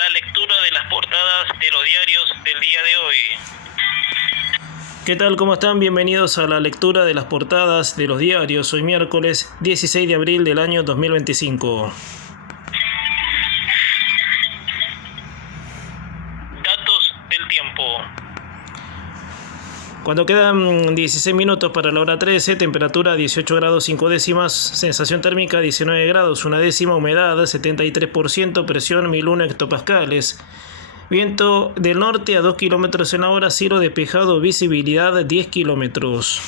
la lectura de las portadas de los diarios del día de hoy. ¿Qué tal? ¿Cómo están? Bienvenidos a la lectura de las portadas de los diarios. Hoy miércoles 16 de abril del año 2025. Datos del tiempo. Cuando quedan 16 minutos para la hora 13, temperatura 18 grados 5 décimas, sensación térmica 19 grados 1 décima, humedad 73%, presión 1001 hectopascales. Viento del norte a 2 kilómetros en la hora, cielo despejado, visibilidad 10 kilómetros.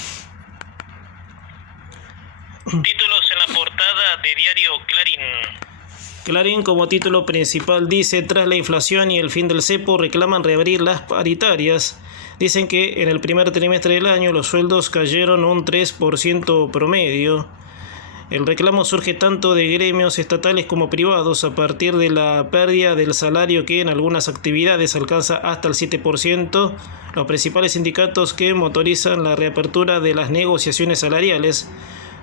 Títulos en la portada de diario Clarín. Clarín como título principal dice: tras la inflación y el fin del cepo reclaman reabrir las paritarias. Dicen que en el primer trimestre del año los sueldos cayeron un 3% promedio. El reclamo surge tanto de gremios estatales como privados a partir de la pérdida del salario que en algunas actividades alcanza hasta el 7%. Los principales sindicatos que motorizan la reapertura de las negociaciones salariales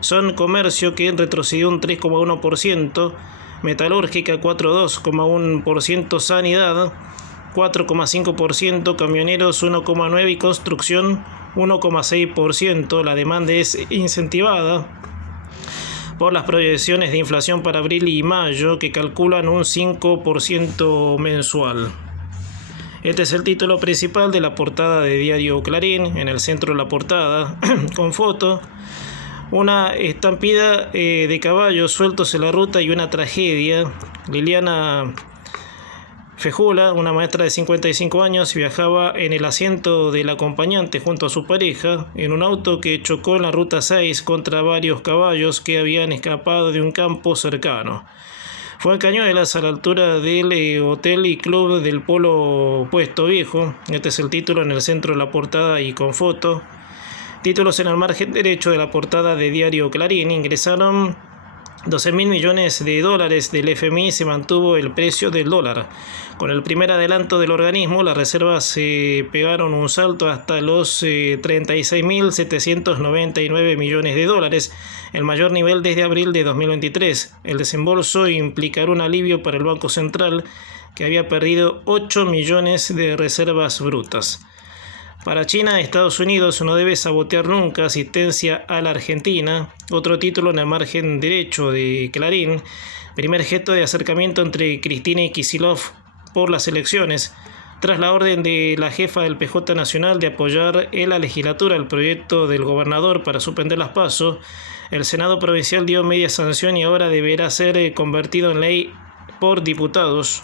son Comercio, que retrocedió un 3,1%, Metalúrgica 4,2,1%, Sanidad 4,5%, Camioneros 1,9% y Construcción 1,6%. La demanda es incentivada por las proyecciones de inflación para abril y mayo, que calculan un 5% mensual. Este es el título principal de la portada de diario Clarín. En el centro de la portada, con foto, una estampida de caballos sueltos en la ruta y una tragedia. Liliana Fejula, una maestra de 55 años, viajaba en el asiento del acompañante junto a su pareja en un auto que chocó en la ruta 6 contra varios caballos que habían escapado de un campo cercano. Fue en Cañuelas, a la altura del Hotel y Club del Polo Puesto Viejo. Este es el título en el centro de la portada y con foto. Títulos en el margen derecho de la portada de diario Clarín. Ingresaron 12.000 millones de dólares del FMI, se mantuvo el precio del dólar. Con el primer adelanto del organismo, las reservas se pegaron un salto hasta los 36.799 millones de dólares, el mayor nivel desde abril de 2023. El desembolso implicará un alivio para el Banco Central, que había perdido 8 millones de reservas brutas. Para China, Estados Unidos no debe sabotear nunca asistencia a la Argentina. Otro título en el margen derecho de Clarín. Primer gesto de acercamiento entre Cristina y Kicillof por las elecciones. Tras la orden de la jefa del PJ Nacional de apoyar en la legislatura el proyecto del gobernador para suspender las PASO, el Senado Provincial dio media sanción y ahora deberá ser convertido en ley por diputados.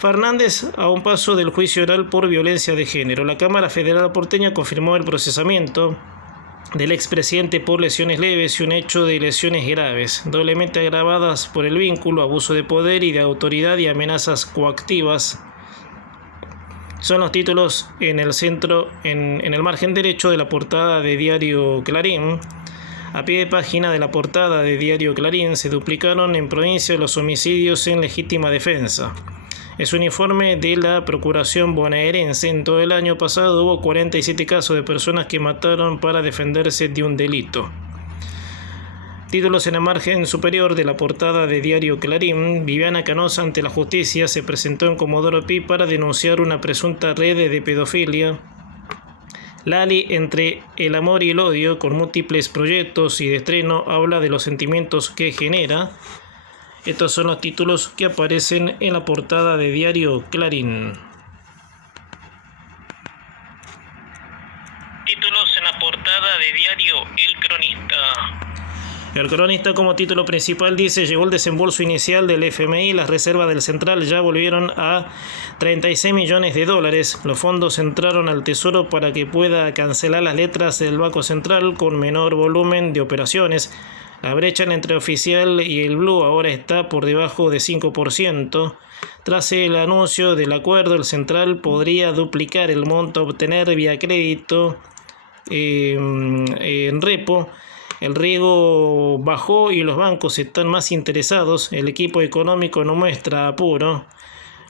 Fernández a un paso del juicio oral por violencia de género. La Cámara Federal porteña confirmó el procesamiento del expresidente por lesiones leves y un hecho de lesiones graves, doblemente agravadas por el vínculo, abuso de poder y de autoridad y amenazas coactivas. Son los títulos en el centro, en el margen derecho de la portada de diario Clarín. A pie de página de la portada de diario Clarín, se duplicaron en provincia los homicidios en legítima defensa. Es un informe de la Procuración bonaerense. En todo el año pasado hubo 47 casos de personas que mataron para defenderse de un delito. Títulos en el margen superior de la portada de diario Clarín. Viviana Canosa ante la justicia se presentó en Comodoro Pi para denunciar una presunta red de pedofilia. Lali, entre el amor y el odio, con múltiples proyectos y de estreno, habla de los sentimientos que genera. Estos son los títulos que aparecen en la portada de diario Clarín. Títulos en la portada de diario El Cronista. El Cronista como título principal dice: llegó el desembolso inicial del FMI, las reservas del Central ya volvieron a 36 millones de dólares. Los fondos entraron al Tesoro para que pueda cancelar las letras del Banco Central con menor volumen de operaciones. La brecha entre oficial y el blue ahora está por debajo de 5%. Tras el anuncio del acuerdo, el Central podría duplicar el monto a obtener vía crédito en repo. El riesgo bajó y los bancos están más interesados. El equipo económico no muestra apuro.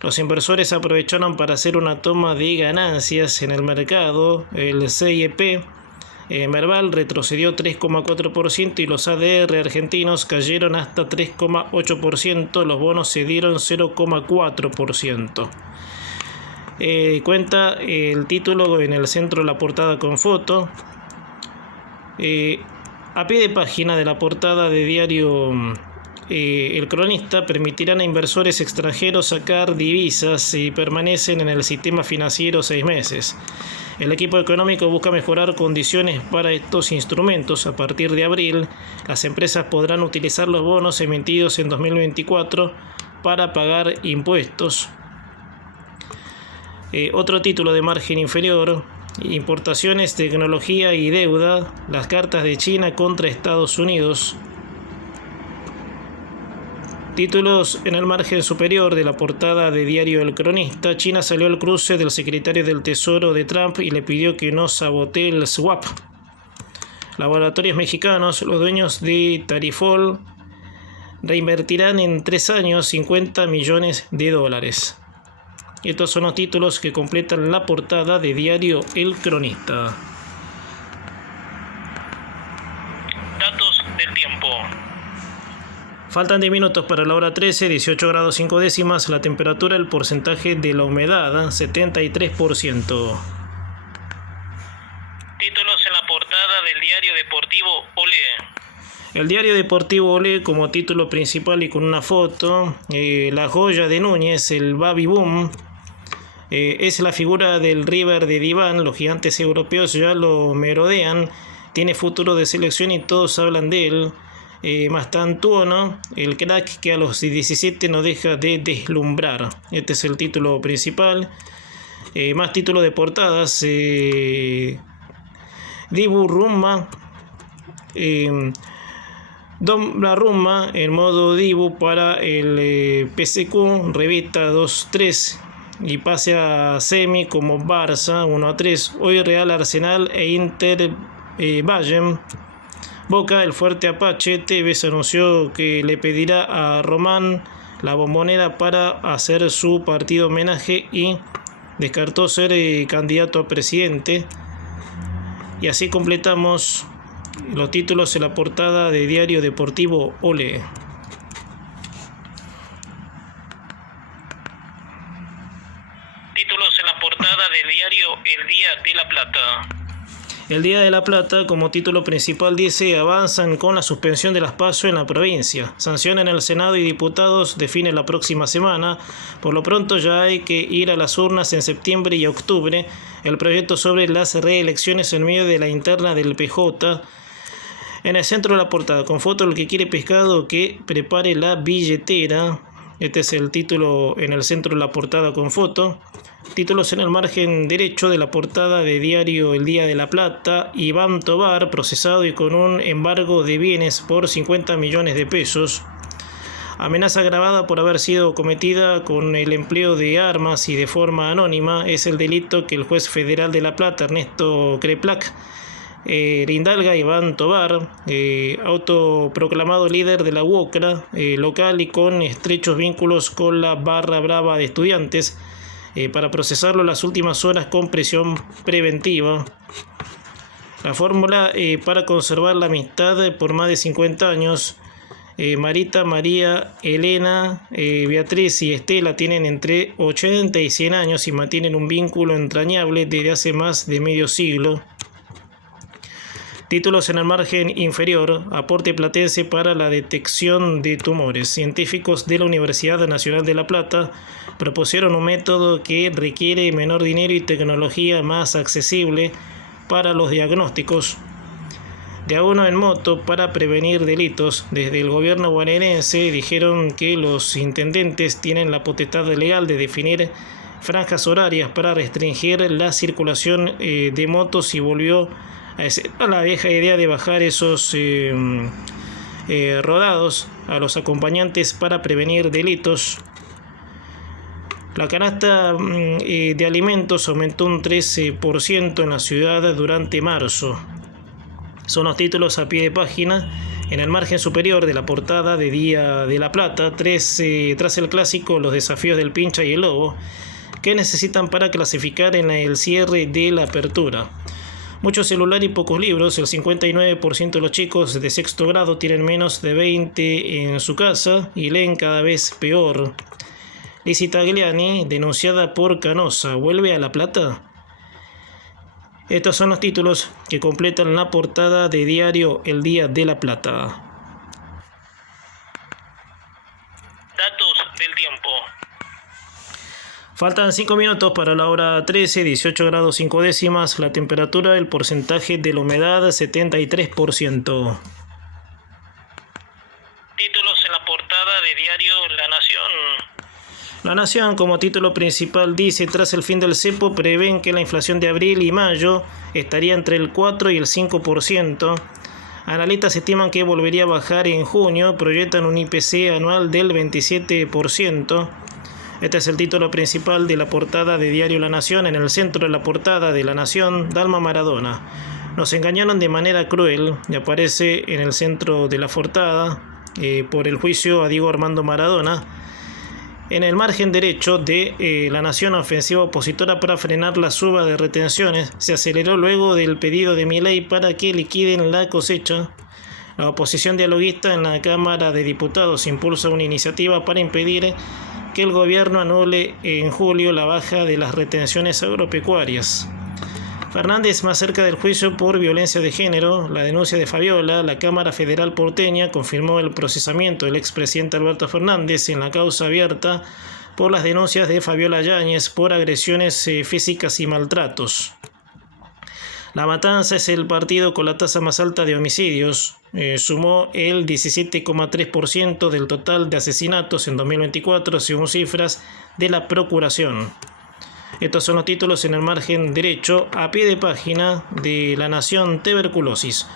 Los inversores aprovecharon para hacer una toma de ganancias en el mercado. El CIP Merval retrocedió 3,4% y los ADR argentinos cayeron hasta 3,8%, los bonos cedieron 0,4%. Cuenta el título en el centro de la portada con foto. A pie de página de la portada de diario El Cronista, permitirán a inversores extranjeros sacar divisas si permanecen en el sistema financiero 6 meses. El equipo económico busca mejorar condiciones para estos instrumentos. A partir de abril, las empresas podrán utilizar los bonos emitidos en 2024 para pagar impuestos. Otro título de margen inferior: importaciones, tecnología y deuda, las cartas de China contra Estados Unidos. Títulos en el margen superior de la portada de diario El Cronista: China salió al cruce del secretario del Tesoro de Trump y le pidió que no sabotee el swap. Laboratorios mexicanos: los dueños de Tarifol reinvertirán en 3 años $50 millones. Estos son los títulos que completan la portada de diario El Cronista. Datos del tiempo. Faltan 10 minutos para la hora 13, 18 grados 5 décimas, la temperatura, el porcentaje de la humedad, 73%. Títulos en la portada del diario deportivo Olé. El diario deportivo Olé como título principal y con una foto: la joya de Núñez, el Baby Boom. Es la figura del River de Diván, los gigantes europeos ya lo merodean, tiene futuro de selección y todos hablan de él. Mastantuono, el crack que a los 17 no deja de deslumbrar. Este es el título principal. Más títulos de portadas: Dibu Rumma, Donnarumma en modo Dibu para el PSQ, revista 2-3 y pase a semi como Barça 1-3. Hoy Real, Arsenal e Inter Bayern. Boca, el fuerte Apache. Tevez anunció que le pedirá a Román la Bombonera para hacer su partido homenaje y descartó ser candidato a presidente. Y así completamos los títulos en la portada de diario deportivo Olé. Títulos en la portada del diario El Día de la Plata. El Día de la Plata como título principal dice: avanzan con la suspensión de las PASO en la provincia. Sanción en el Senado y diputados define la próxima semana. Por lo pronto ya hay que ir a las urnas en septiembre y octubre. El proyecto sobre las reelecciones en medio de la interna del PJ. En el centro de la portada con foto: el que quiere pescado que prepare la billetera. Este es el título en el centro de la portada con foto. Títulos en el margen derecho de la portada de diario El Día de la Plata: Iván Tobar, procesado y con un embargo de bienes por 50 millones de pesos. Amenaza agravada por haber sido cometida con el empleo de armas y de forma anónima. Es el delito que el juez federal de La Plata, Ernesto Creplac, Rindalga a Iván Tobar, autoproclamado líder de la UOCRA local y con estrechos vínculos con la barra brava de estudiantes, para procesarlo las últimas horas con prisión preventiva. La fórmula para conservar la amistad por más de 50 años. Marita, María, Elena, Beatriz y Estela tienen entre 80 y 100 años y mantienen un vínculo entrañable desde hace más de medio siglo. Títulos en el margen inferior: aporte platense para la detección de tumores. Científicos de la Universidad Nacional de La Plata propusieron un método que requiere menor dinero y tecnología más accesible para los diagnósticos. De a uno en moto para prevenir delitos. Desde el gobierno bonaerense dijeron que los intendentes tienen la potestad legal de definir franjas horarias para restringir la circulación de motos y volvió a la vieja idea de bajar esos rodados a los acompañantes para prevenir delitos. La canasta de alimentos aumentó un 13% en la ciudad durante marzo. Son los títulos a pie de página. En el margen superior de la portada de Día de la Plata: tras el clásico, los desafíos del Pincha y el Lobo. ¿Qué necesitan para clasificar en el cierre de la apertura? Mucho celular y pocos libros. El 59% de los chicos de sexto grado tienen menos de 20 en su casa y leen cada vez peor. Lizzie Tagliani, denunciada por Canosa, ¿vuelve a La Plata? Estos son los títulos que completan la portada de diario El Día de La Plata. Datos del tiempo. Faltan 5 minutos para la hora 13, 18 grados 5 décimas, la temperatura, el porcentaje de la humedad 73%. Títulos en la portada de diario La Nación. La Nación, como título principal, dice: tras el fin del cepo prevén que la inflación de abril y mayo estaría entre el 4 y el 5%. Analistas estiman que volvería a bajar en junio, proyectan un IPC anual del 27%. Este es el título principal de la portada de diario La Nación. En el centro de la portada de La Nación, Dalma Maradona. Nos engañaron de manera cruel, y aparece en el centro de la portada por el juicio a Diego Armando Maradona. En el margen derecho de La Nación, ofensiva opositora para frenar la suba de retenciones se aceleró luego del pedido de Milei para que liquiden la cosecha. La oposición dialoguista en la Cámara de Diputados impulsa una iniciativa para impedir que el gobierno anule en julio la baja de las retenciones agropecuarias. Fernández más cerca del juicio por violencia de género. La denuncia de Fabiola. La Cámara Federal porteña confirmó el procesamiento del expresidente Alberto Fernández en la causa abierta por las denuncias de Fabiola Yáñez por agresiones físicas y maltratos. La Matanza es el partido con la tasa más alta de homicidios. Sumó el 17,3% del total de asesinatos en 2024, según cifras de la Procuración. Estos son los títulos en el margen derecho. A pie de página de La Nación: tuberculosis.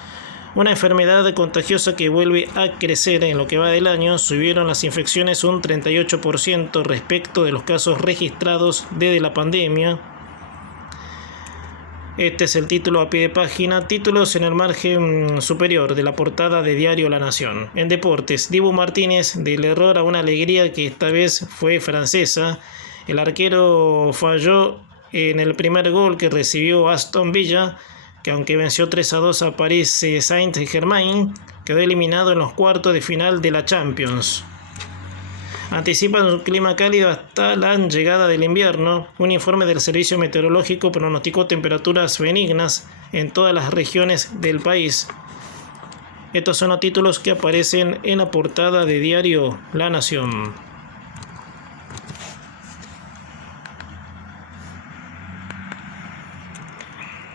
Una enfermedad contagiosa que vuelve a crecer. En lo que va del año, subieron las infecciones un 38% respecto de los casos registrados desde la pandemia. Este es el título a pie de página. Títulos en el margen superior de la portada de diario La Nación. En deportes, Dibu Martínez, del error a una alegría que esta vez fue francesa. El arquero falló en el primer gol que recibió Aston Villa, que aunque venció 3-2 a Paris Saint-Germain, quedó eliminado en los cuartos de final de la Champions. Anticipan un clima cálido hasta la llegada del invierno. Un informe del Servicio Meteorológico pronosticó temperaturas benignas en todas las regiones del país. Estos son los títulos que aparecen en la portada de diario La Nación.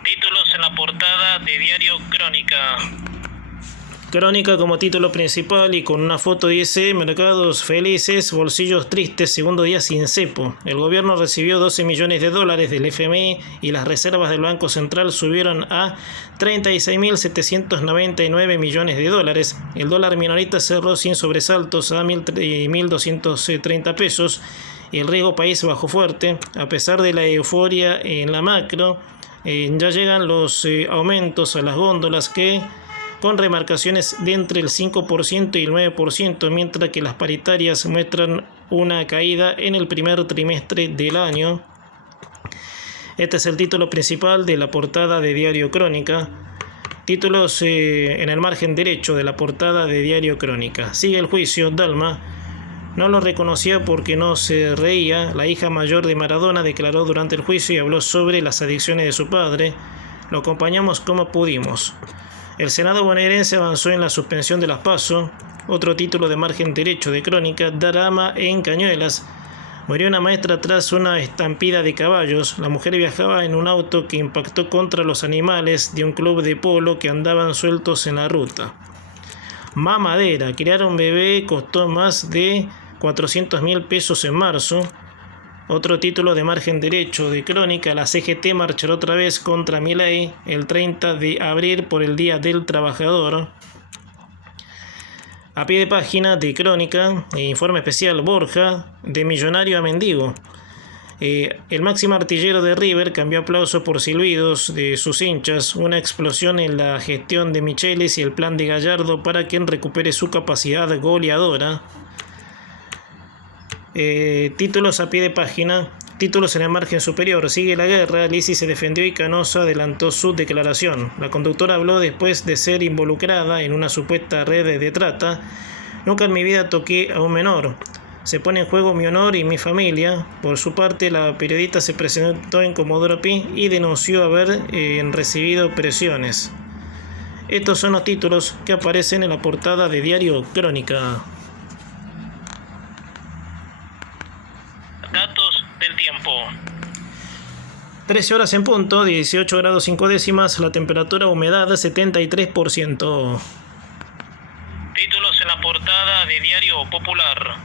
Títulos en la portada de diario Crónica. Crónica como título principal y con una foto dice: mercados felices, bolsillos tristes, segundo día sin cepo. El gobierno recibió 12 millones de dólares del FMI y las reservas del Banco Central subieron a 36.799 millones de dólares. El dólar minorista cerró sin sobresaltos a 1.230 pesos y el riesgo país bajó fuerte. A pesar de la euforia en la macro, ya llegan los aumentos a las góndolas con remarcaciones de entre el 5% y el 9%, mientras que las paritarias muestran una caída en el primer trimestre del año. Este es el título principal de la portada de Diario Crónica. Títulos en el margen derecho de la portada de Diario Crónica. Sigue el juicio. Dalma no lo reconocía porque no se reía. La hija mayor de Maradona declaró durante el juicio y habló sobre las adicciones de su padre. Lo acompañamos como pudimos. El Senado bonaerense avanzó en la suspensión de las PASO. Otro título de margen derecho de Crónica: drama en Cañuelas. Murió una maestra tras una estampida de caballos. La mujer viajaba en un auto que impactó contra los animales de un club de polo que andaban sueltos en la ruta. Mamadera. Criar un bebé costó más de 400.000 pesos en marzo. Otro título de margen derecho de Crónica: la CGT marchará otra vez contra Milei el 30 de abril por el Día del Trabajador. A pie de página de Crónica, informe especial Borja, de millonario a mendigo. El máximo artillero de River cambió aplauso por silbidos de sus hinchas. Una explosión en la gestión de Michelis y el plan de Gallardo para que recupere su capacidad goleadora. Títulos a pie de página. Títulos en el margen superior. Sigue la guerra. Lisi se defendió y Canosa adelantó su declaración. La conductora habló después de ser involucrada en una supuesta red de trata. Nunca en mi vida toqué a un menor. Se pone en juego mi honor y mi familia. Por su parte, la periodista se presentó en Comodoro Pi y denunció haber recibido presiones. Estos son los títulos que aparecen en la portada de Diario Crónica. Datos del tiempo. 13 horas en punto, 18 grados 5 décimas, la temperatura, humedad 73%. Títulos en la portada de Diario Popular.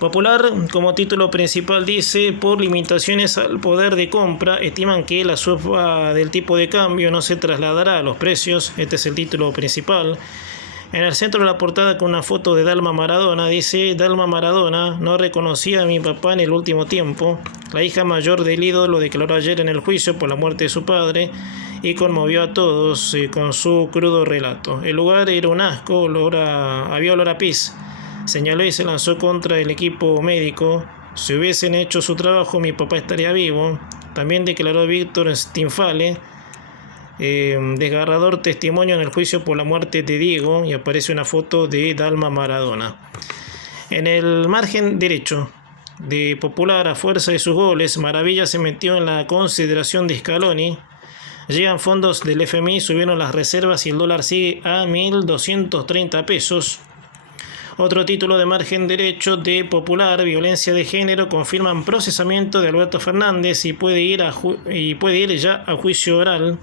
Popular, como título principal, dice: por limitaciones al poder de compra, estiman que la suba del tipo de cambio no se trasladará a los precios. Este es el título principal. En el centro de la portada, con una foto de Dalma Maradona, dice: Dalma Maradona no reconocía a mi papá en el último tiempo. La hija mayor del ídolo declaró ayer en el juicio por la muerte de su padre y conmovió a todos con su crudo relato. El lugar era un asco, había olor a pis. Señaló y se lanzó contra el equipo médico. Si hubiesen hecho su trabajo, mi papá estaría vivo. También declaró Víctor Stinfale, desgarrador testimonio en el juicio por la muerte de Diego, y aparece una foto de Dalma Maradona. En el margen derecho de Popular, a fuerza de sus goles, Maravilla se metió en la consideración de Scaloni. Llegan fondos del FMI, subieron las reservas y el dólar sigue a 1.230 pesos. Otro título de margen derecho de Popular: violencia de género, confirman procesamiento de Alberto Fernández y puede ir ya a juicio oral.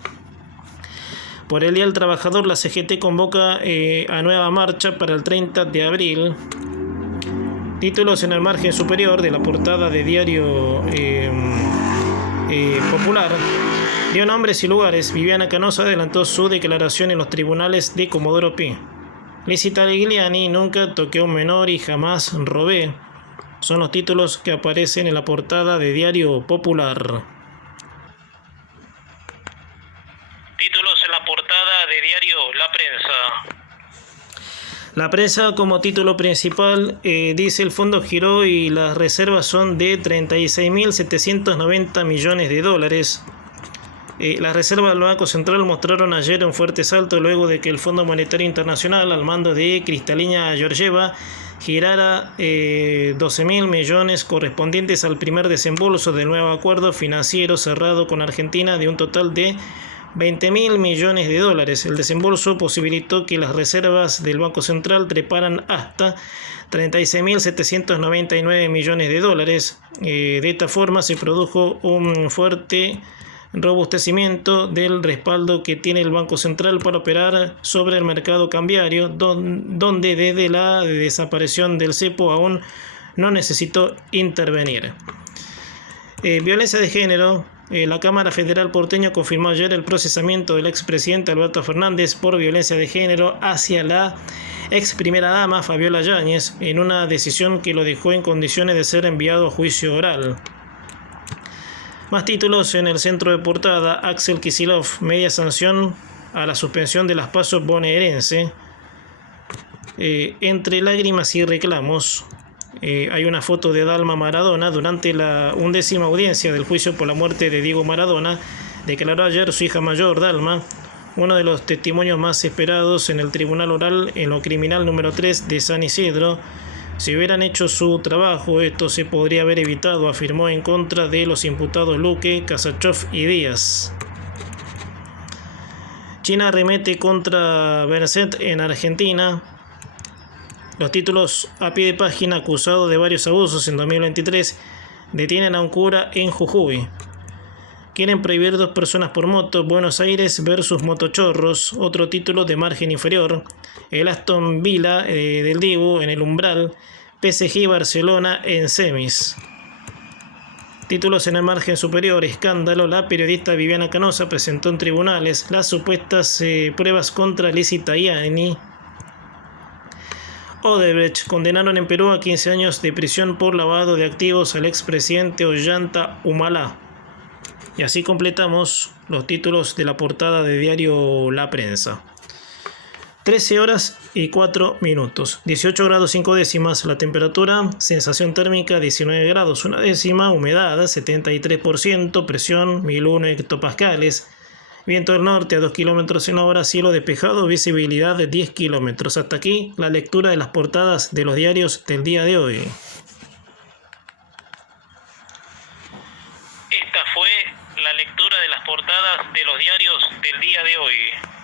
Por el Día del Trabajador, la CGT convoca a nueva marcha para el 30 de abril. Títulos en el margen superior de la portada de Diario Popular. Dio nombres y lugares. Viviana Canosa adelantó su declaración en los tribunales de Comodoro Pi. Lizzie Tagliani: nunca toqué a un menor y jamás robé. Son los títulos que aparecen en la portada de Diario Popular. Títulos en la portada de Diario La Prensa. La prensa, como título principal, dice: el fondo giró y las reservas son de 36.790 millones de dólares. Las reservas del Banco Central mostraron ayer un fuerte salto luego de que el Fondo Monetario Internacional, al mando de Kristalina Georgieva, girara 12.000 millones correspondientes al primer desembolso del nuevo acuerdo financiero cerrado con Argentina de un total de 20.000 millones de dólares. El desembolso posibilitó que las reservas del Banco Central treparan hasta 36.799 millones de dólares. De esta forma se produjo un fuerte robustecimiento del respaldo que tiene el Banco Central para operar sobre el mercado cambiario, donde desde la desaparición del cepo aún no necesitó intervenir. Violencia de género. La Cámara Federal porteña confirmó ayer el procesamiento del expresidente Alberto Fernández por violencia de género hacia la ex primera dama Fabiola Yáñez, en una decisión que lo dejó en condiciones de ser enviado a juicio oral. Más títulos en el centro de portada. Axel Kicillof: media sanción a la suspensión de las PASO bonaerense. Entre lágrimas y reclamos, hay una foto de Dalma Maradona. Durante la 11ª audiencia del juicio por la muerte de Diego Maradona, declaró ayer su hija mayor, Dalma, uno de los testimonios más esperados en el Tribunal Oral en lo Criminal número 3 de San Isidro. Si hubieran hecho su trabajo, esto se podría haber evitado, afirmó, en contra de los imputados Luque, Kasachov y Díaz. China arremete contra Berset en Argentina. Los títulos a pie de página: acusado de varios abusos en 2023, detienen a un cura en Jujuy. Quieren prohibir 2 personas por moto. Buenos Aires versus motochorros. Otro título de margen inferior: el Aston Villa del Dibu en el umbral. PSG y Barcelona en semis. Títulos en el margen superior: escándalo. La periodista Viviana Canosa presentó en tribunales las supuestas pruebas contra Lizzie Tagliani. Odebrecht: condenaron en Perú a 15 años de prisión por lavado de activos al expresidente Ollanta Humala. Y así completamos los títulos de la portada de Diario La Prensa. 13 horas y 4 minutos. 18 grados 5 décimas la temperatura, sensación térmica 19 grados 1 décima, humedad 73%, presión 1001 hectopascales. Viento del norte a 2 kilómetros en la hora, cielo despejado, visibilidad de 10 kilómetros. Hasta aquí la lectura de las portadas de los diarios del día de hoy. Esta fue la lectura de las portadas de los diarios del día de hoy.